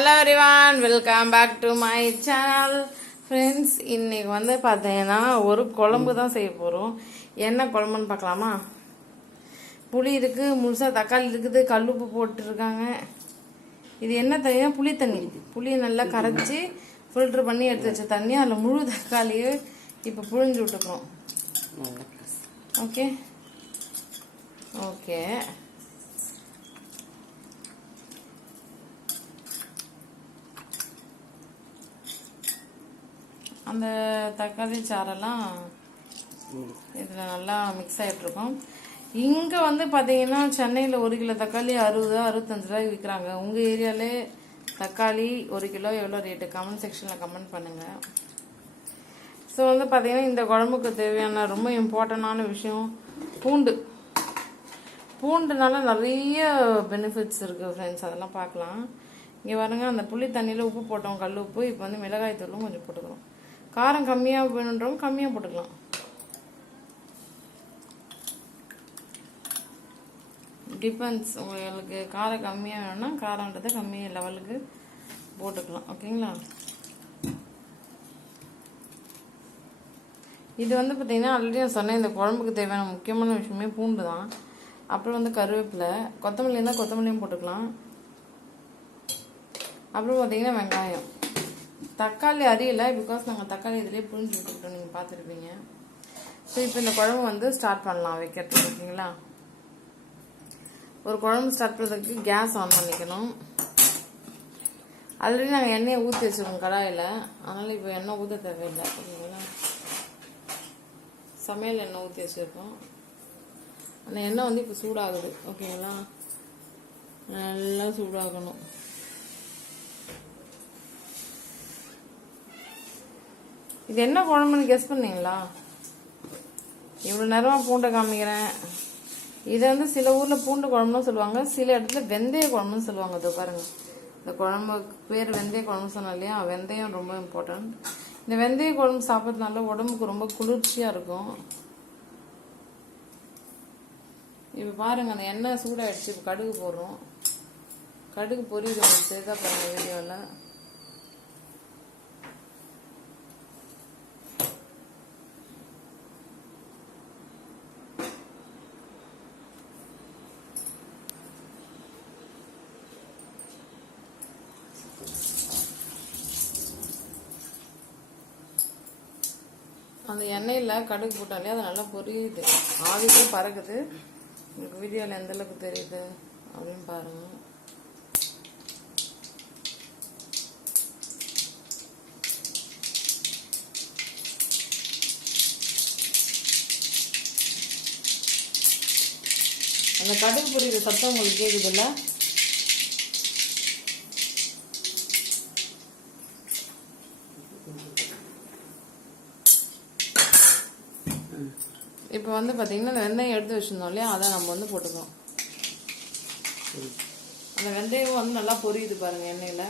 Hello everyone, welcome back to my channel. Friends, இன்னைக்கு வந்து பார்த்தீங்கன்னா ஒரு குழம்பு தான் செய்ய போகிறோம். என்ன குழம்புன்னு பார்க்கலாமா? புளி இருக்குது, முழுசாக தக்காளி இருக்குது, கல்லுப்பு போட்டுருக்காங்க. இது என்ன தண்ணினா புளி தண்ணி. புளியை நல்லா கரைச்சி ஃபில்ட்ரு பண்ணி எடுத்து வச்ச தண்ணி. அதில் முழு தக்காளியை இப்போ புழிஞ்சு விட்டுக்கிறோம். ஓகே ஓகே அந்த தக்காளி சாரெல்லாம் இதில் நல்லா மிக்ஸ் ஆகிட்ருக்கோம். இங்கே வந்து பார்த்தீங்கன்னா சென்னையில் 1 கிலோ தக்காளி 60-65 ரூபாய்க்கு விற்கிறாங்க. உங்கள் ஏரியாவிலே தக்காளி 1 கிலோ எவ்வளோ ரேட்டு? கமெண்ட் செக்ஷனில் கமெண்ட் பண்ணுங்கள். ஸோ வந்து பார்த்தீங்கன்னா இந்த குழம்புக்கு தேவையான ரொம்ப இம்பார்ட்டண்டான விஷயம் பூண்டு. பூண்டுனால நிறைய பெனிஃபிட்ஸ் இருக்குது ஃப்ரெண்ட்ஸ், அதெல்லாம் பார்க்கலாம். இங்கே பாருங்க, அந்த புளி தண்ணியில் உப்பு போட்டோம், கல் உப்பு. இப்போ வந்து மிளகாய் தூளும் கொஞ்சம் போட்டுக்கிறோம். காரம் கம்மியாக வேணுன்றவங்க கம்மியாக போட்டுக்கலாம். டிபெண்ட்ஸ், உங்களுக்கு காரம் கம்மியாக வேணும்னா காரன்றதை கம்மியாக லெவலுக்கு போட்டுக்கலாம். ஓகேங்களா? இது வந்து பார்த்தீங்கன்னா ஆல்ரெடி நான் சொன்னேன், இந்த குழம்புக்கு தேவையான முக்கியமான விஷயமே பூண்டு தான். அப்புறம் வந்து கருவேப்பிலை, கொத்தமல்லி இருந்தால் கொத்தமல்லியும் போட்டுக்கலாம். அப்புறம் பார்த்தீங்கன்னா வெங்காயம். தக்காளி அறியலை, பிகாஸ் நாங்கள் தக்காளி இதிலே புரிஞ்சு விட்டுக்கிட்டோம், நீங்கள் பார்த்துருப்பீங்க. ஸோ இப்போ இந்த குழம்பு வந்து ஸ்டார்ட் பண்ணலாம் வைக்கிறதுக்கு. ஓகேங்களா? ஒரு குழம்பு ஸ்டார்ட் பண்ணுறதுக்கு கேஸ் ஆன் பண்ணிக்கணும். ஆல்ரெடி நாங்கள் எண்ணெயை ஊற்றி வச்சுருக்கோம் கடாயில், அதனால் இப்போ எண்ணெய் ஊற்ற தேவையில்லை. ஓகேங்களா? சமையல் எண்ணெய் ஊற்றி வச்சுருக்கோம். அந்த எண்ணெய் வந்து இப்போ சூடாகுது. ஓகேங்களா? நல்லா சூடாகணும். இது என்ன குழம்புன்னு கெஸ் பண்ணீங்களா? இவ்வளோ நேரமாக பூண்டை காமிக்கிறேன். இதை வந்து சில ஊரில் பூண்டு குழம்புன்னு சொல்லுவாங்க, சில இடத்துல வெந்தய குழம்புன்னு சொல்லுவாங்க. இதோ பாருங்க, இந்த குழம்புக்கு பேர் வெந்தய குழம்பு சொன்னோம் இல்லையா? வெந்தயம் ரொம்ப இம்பார்ட்டன்ட். இந்த வெந்தய குழம்பு சாப்பிட்றதுனால உடம்புக்கு ரொம்ப குளிர்ச்சியாக இருக்கும். இப்போ பாருங்க, அந்த எண்ணெய் சூடாகிடுச்சு. இப்போ கடுகு போடுறோம். கடுகு பொரியுது, உங்களுக்கு தெரியுதா பாருங்க வீடியோவில். அந்த எண்ணெயில் கடுகு போட்டாலே அது நல்லா பொரியுது, ஆவிலே பறக்குது. உங்களுக்கு வீடியோவில் எந்த அளவுக்கு தெரியுது அப்படின்னு பாருங்க. அந்த கடுகு பொரியுற சத்தம் உங்களுக்கு கேட்குதுல்ல? இப்போ வந்து பார்த்தீங்கன்னா அந்த வெந்தயம் எடுத்து வச்சுருந்தோம் இல்லையா, அதை நம்ம வந்து போட்டுக்கிறோம். அந்த வெந்தயம் வந்து நல்லா பொரியுது பாருங்கள் எண்ணெயில்.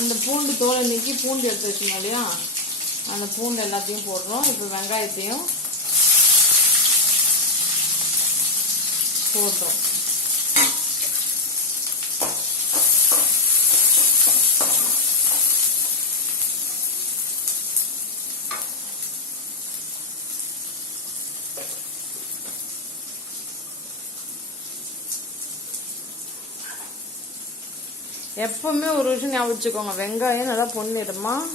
அந்த பூண்டு தோலை நீக்கி பூண்டு எடுத்து வச்சுருந்தோம் இல்லையா, அந்த பூண்டு எல்லாத்தையும் போடுறோம். இப்போ வெங்காயத்தையும் போடுறோம். எப்பவுமே ஒரு விஷயம் ஞாபகம் வச்சுக்கோங்க, வெங்காயம் நல்லா பொன்னிறமாக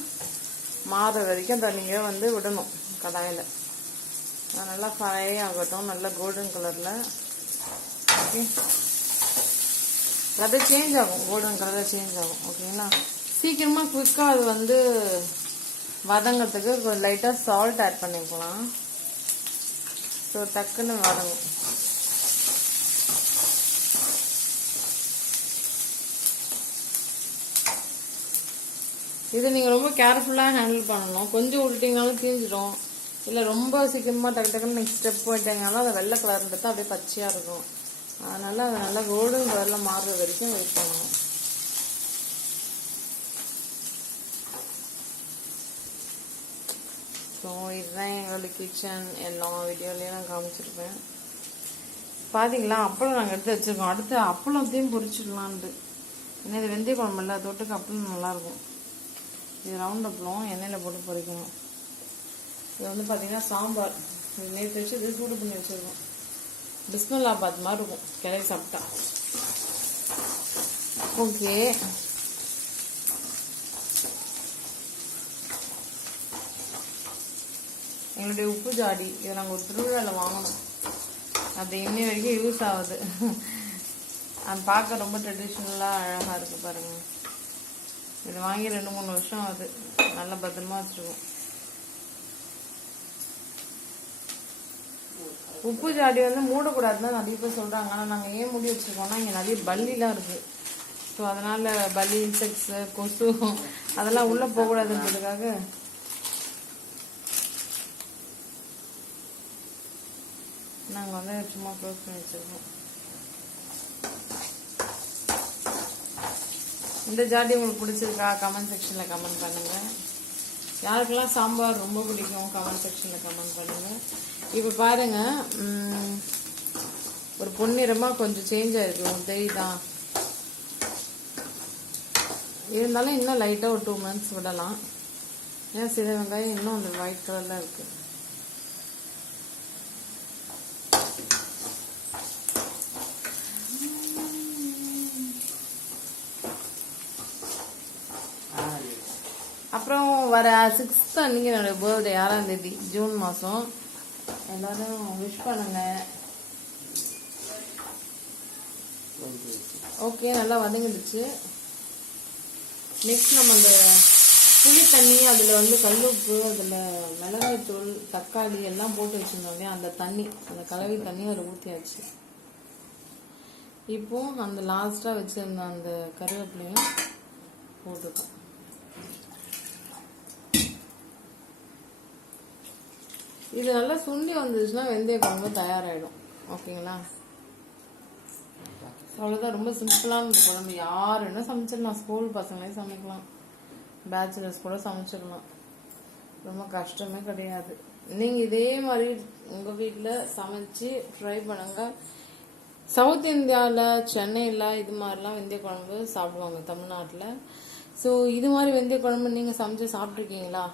மாற வரைக்கும் அதை நீங்கள் வந்து விடணும் கடாயில். நல்லா ஃப்ரை ஆகட்டும், நல்லா கோல்டன் கலரில். ஓகே, அது சேஞ்ச் ஆகும், கோல்டன் கலரில் சேஞ்ச் ஆகும். ஓகேங்களா? சீக்கிரமாக குயிக்காக அது வந்து வதங்கிறதுக்கு கொஞ்சம் லைட்டாக சால்ட் ஆட் பண்ணிக்கலாம். ஸோ டக்குன்னு வதங்கும். இது நீங்கள் ரொம்ப கேர்ஃபுல்லாக ஹேண்டில் பண்ணணும். கொஞ்சம் விட்டுட்டிங்கனாலும் தீஞ்சிடும், இல்லை ரொம்ப சீக்கிரமாக டக்குன்னு நெக்ஸ்ட் ஸ்டெப் போயிட்டீங்கனாலும் அது வெள்ளை கலர்ன்றது அப்படியே பச்சையாக இருக்கும். அதனால் அது நல்லா கோல்டன் கலரில் மாறுற வரைக்கும் வெயிட் பண்ணணும். ஸோ இதுதான் எங்களோட கிச்சன். எல்லா வீடியோலையும் நான் காமிச்சிருப்பேன். பார்த்தீங்களா அப்பளம் நாங்கள் எடுத்து வச்சுருக்கோம். அடுத்து அப்பளத்தையும் பொரிச்சிடலான்ட்டு. ஏன்னா இது வெந்தய குழம்புல தொட்டுக்கு அப்பளம் நல்லாயிருக்கும். இது ரவுண்ட் அப்பளம் எண்ணெயில் போட்டு பொரிக்கணும். இது வந்து பார்த்தீங்கன்னா சாம்பார். இது நேற்று வச்சு இது சூடு பண்ணி வச்சுருக்கோம். பிஸ்மில்லாபாத் மாதிரி இருக்கும் கிளறி சாப்பிட்டா. ஓகே, எங்களுடைய உப்பு ஜாடி இதை நாங்கள் ஒரு திருவிழாவில் வாங்கணும். அது இன்னி வரைக்கும் யூஸ் ஆகுது. அது பார்க்க ரொம்ப ட்ரெடிஷ்னலாக அழகாக இருக்குது பாருங்கள். இது வாங்கி 2-3 வருஷம் ஆகுது. நல்லா பத்திரமா வச்சுருக்கோம். உப்பு ஜாடி வந்து மூடக்கூடாதுன்னு தான் நிறைய பேர் சொல்கிறாங்க. ஆனால் நாங்கள் ஏன் மூடி வச்சுருக்கோம்னா இங்கே நிறைய பல்லிலாம் இருக்குது. ஸோ அதனால் பல்லி, இன்செக்ட்ஸு, கொசு அதெல்லாம் உள்ளே போகக்கூடாதுன்றதுக்காக நாங்கள் வந்து சும்மா க்ளோஸ் பண்ணி வச்சுருக்கோம். இந்த ஜாடி உங்களுக்கு பிடிச்சிருக்கா கமெண்ட் செக்ஷனில் கமெண்ட் பண்ணுங்கள். யாருக்கெல்லாம் சாம்பார் ரொம்ப பிடிக்கும் கமெண்ட் செக்ஷனில் கமெண்ட் பண்ணுங்கள். இப்போ பாருங்கள், ஒரு பொன்னிறமாக கொஞ்சம் சேஞ்ச் ஆகிருக்கு. உங்களுக்கு தெரியுதா? இருந்தாலும் இன்னும் லைட்டாக ஒரு 2 months விடலாம். ஏன்னா சில வெங்காயம் இன்னும் அந்த ஒயிட் கலரில் இருக்குது. அப்புறம் வர 6th அன்றைக்கி என்னோடய பர்த்டே, 6ஆம் தேதி ஜூன் மாதம். எல்லோரும் விஷ் பண்ணுங்க. ஓகே, நல்லா வதங்கிடுச்சு. நெக்ஸ்ட் நம்ம அந்த புளி தண்ணி, அதில் வந்து கல்லுப்பு, அதில் மிளகாய்த்தூள், தக்காளி எல்லாம் போட்டு வச்சுருந்தோம் இல்லையா, அந்த தண்ணி, அந்த கலவை தண்ணி அதில் ஊற்றியாச்சு. இப்போ அந்த லாஸ்ட்டாக வச்சுருந்த அந்த கருவேப்பிலையும் போட்டுட்டோம். இது நல்லா சுண்டி வந்துச்சுன்னா வெந்தய குழம்பு தயாராகிடும். ஓகேங்களா? அவ்வளோதான். ரொம்ப சிம்பிளான இந்த குழம்பு. யார் என்ன சமைச்சிடலாம். ஸ்கூல் பசங்களே சமைக்கலாம், பேச்சுலர்ஸ் கூட சமைச்சிடலாம். ரொம்ப கஷ்டமே கிடையாது. நீங்கள் இதே மாதிரி உங்கள் வீட்டில் சமைச்சு ட்ரை பண்ணுங்கள். சவுத் இந்தியாவில், சென்னையில் இது மாதிரிலாம் வெந்தய குழம்பு சாப்பிடுவாங்க, தமிழ்நாட்டில். ஸோ இது மாதிரி வெந்தய குழம்பு நீங்கள் சமைச்சு சாப்பிட்ருக்கீங்களா?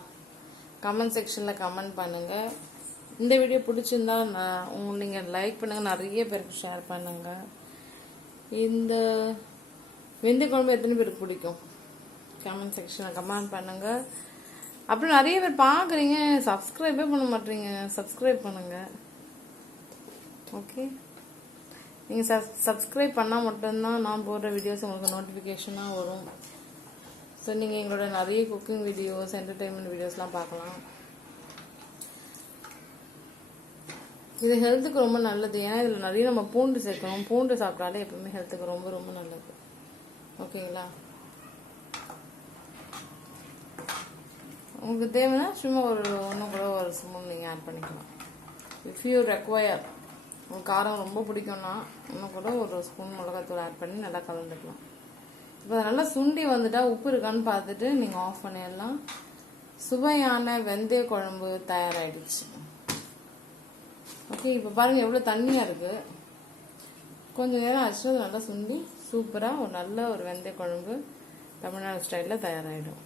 கமெண்ட் செக்ஷனில் கமெண்ட் பண்ணுங்கள். இந்த வீடியோ பிடிச்சிருந்தா நீங்கள் லைக் பண்ணுங்கள், நிறைய பேருக்கு ஷேர் பண்ணுங்கள். இந்த வெந்தய குழம்பு எத்தனை பேருக்கு பிடிக்கும் கமெண்ட் செக்ஷனில் கமெண்ட் பண்ணுங்கள். அப்புறம் நிறைய பேர் பார்க்குறீங்க, சப்ஸ்கிரைபே பண்ண மாட்டீங்க. சப்ஸ்கிரைப் பண்ணுங்கள். ஓகே, நீங்கள் சப்ஸ்கிரைப் பண்ணால் மட்டும்தான் நான் போடுற வீடியோஸ் உங்களுக்கு நோட்டிஃபிகேஷனாக வரும். ஸோ நீங்கள் எங்களோட நிறைய குக்கிங் வீடியோஸ், என்டர்டெயின்மெண்ட் வீடியோஸ்லாம் பார்க்கலாம். இது ஹெல்த்துக்கு ரொம்ப நல்லது. ஏன்னா இதில் நிறைய நம்ம பூண்டு சேர்க்கணும். பூண்டு சாப்பிட்டாலே எப்பவுமே ஹெல்த்துக்கு ரொம்ப ரொம்ப நல்லது. ஓகேங்களா? உங்களுக்கு தேவைன்னா சும்மா இன்னும் கூட ஒரு ஸ்பூன் நீங்கள் ஆட் பண்ணிக்கலாம். இஃப் யூ ரெக்வயர், உங்களுக்கு காரம் ரொம்ப பிடிக்கும்னா இன்னும் கூட ஒரு ஸ்பூன் மிளகாத்தூள் ஆட் பண்ணி நல்லா கலந்துக்கலாம். இப்போ நல்லா சுண்டி வந்துட்டா உப்பு இருக்கான்னு பார்த்துட்டு நீங்கள் ஆஃப் பண்ணிடலாம். சுவையான வெந்தய குழம்பு தயாராகிடுச்சு. ஓகே, இப்போ பாருங்கள் எவ்வளோ தண்ணியாக இருக்குது. கொஞ்சம் நேரம் ஆச்சு, அது நல்லா சுண்டி சூப்பராக ஒரு நல்ல ஒரு வெந்தய குழம்பு தமிழ்நாடு ஸ்டைலில் தயாராகிடும்.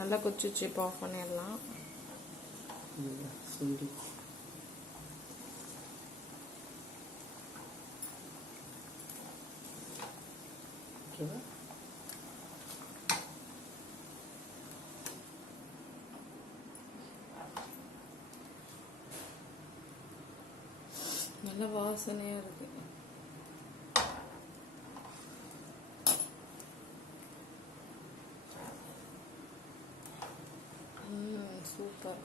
நல்லா கொச்சிச்சு. இப்போ ஆஃப் பண்ணிடலாம். இருக்குது. நல்ல வாசனையா இருக்கு. சூப்பர்.